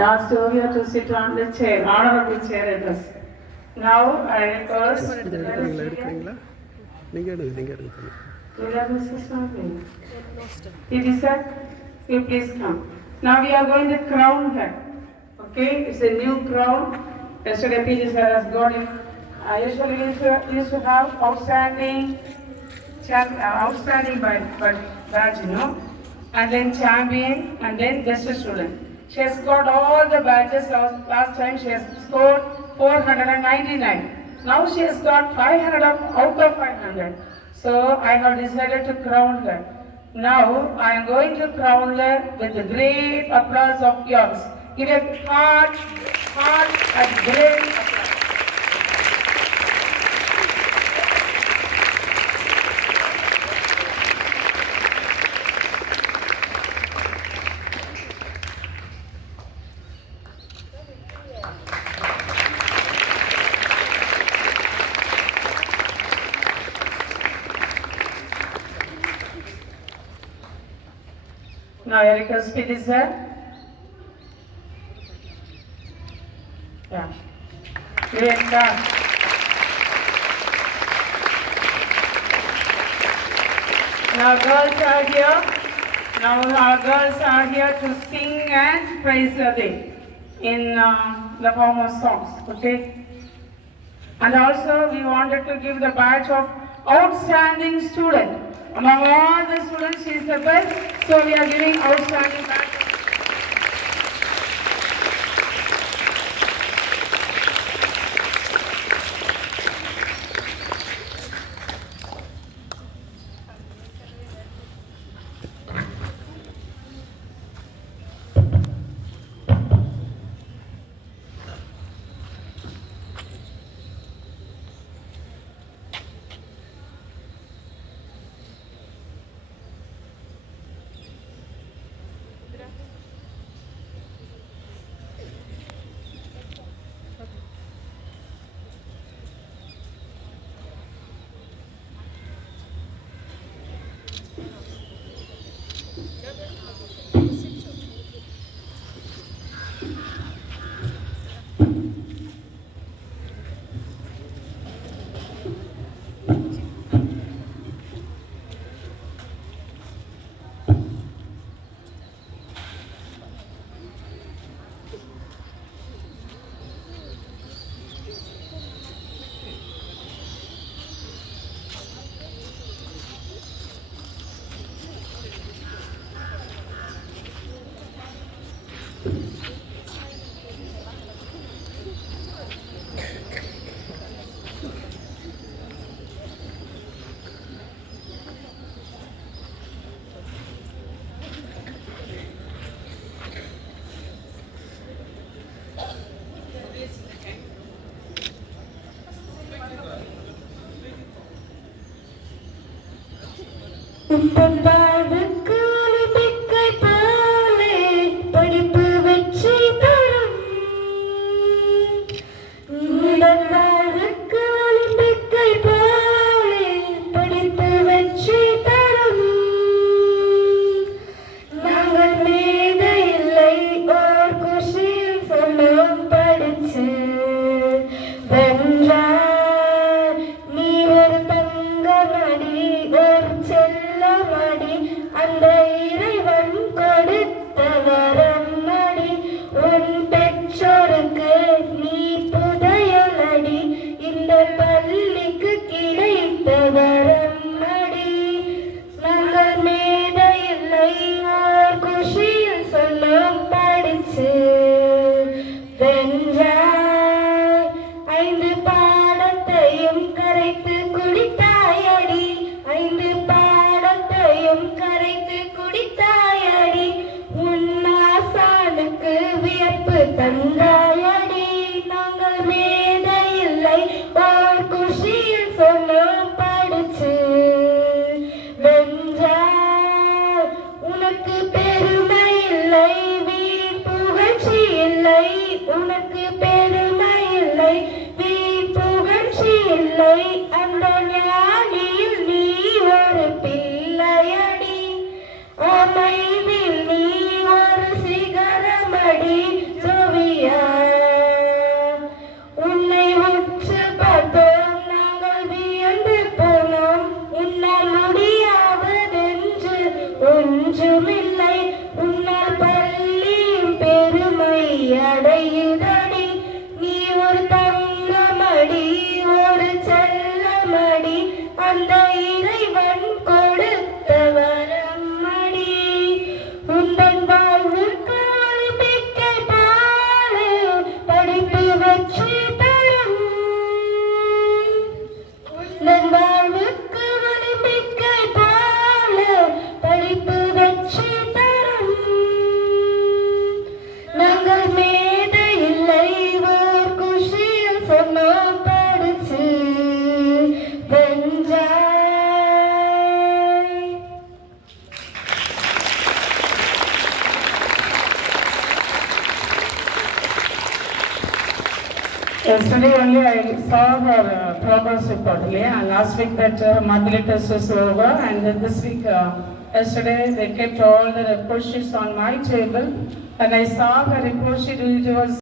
asked Ovia to sit on the chair, honorable chair at us. Now I request you please come. Now we are going to crown her. Okay, it's a new crown. Yesterday P.J. sir has got it. Usually we used to have outstanding badge, you know, and then champion, and then best student. She has got all the badges. Last time she has scored 499. Now she has got 500 out of 500. So I have decided to crown her. Now I am going to crown her with the great applause of yours. Give a heart and great applause. Now I request P.J. sir. Yeah. Now girls are here. Now our girls are here to sing and praise the day in the form of songs. Okay. And also we wanted to give the badge of outstanding student. Among all the students, she is the best. So we are giving outstanding badge. அமைதில் நீ ஒரு சிகரமடி ஒன்றுமில்லை உன்னால் பள்ளியும் பெருமை அடையுதடி நீ ஒரு தங்கமடி ஒரு செல்லமடி அந்த இறைவன் கொடுத்த வரமடி உந்தன் வாழ்வுக்கு ஒலிம்பிக்கை பாடு படிப்பு வச்சு தரும் உந்தன் வாழ்வுக்கு ஒலிம்பிக்கை பாடு படிப்பு வச்சு தரும் நாங்கள் மேத இல்லை ஓர் குஷியில் சொன்னோம் படிச்சு வெஞ்சாய். Yesterday only I saw her progress report, and last week that monthly test was over, and then this week, yesterday they kept all the report sheets on my table, and I saw her report sheet. It was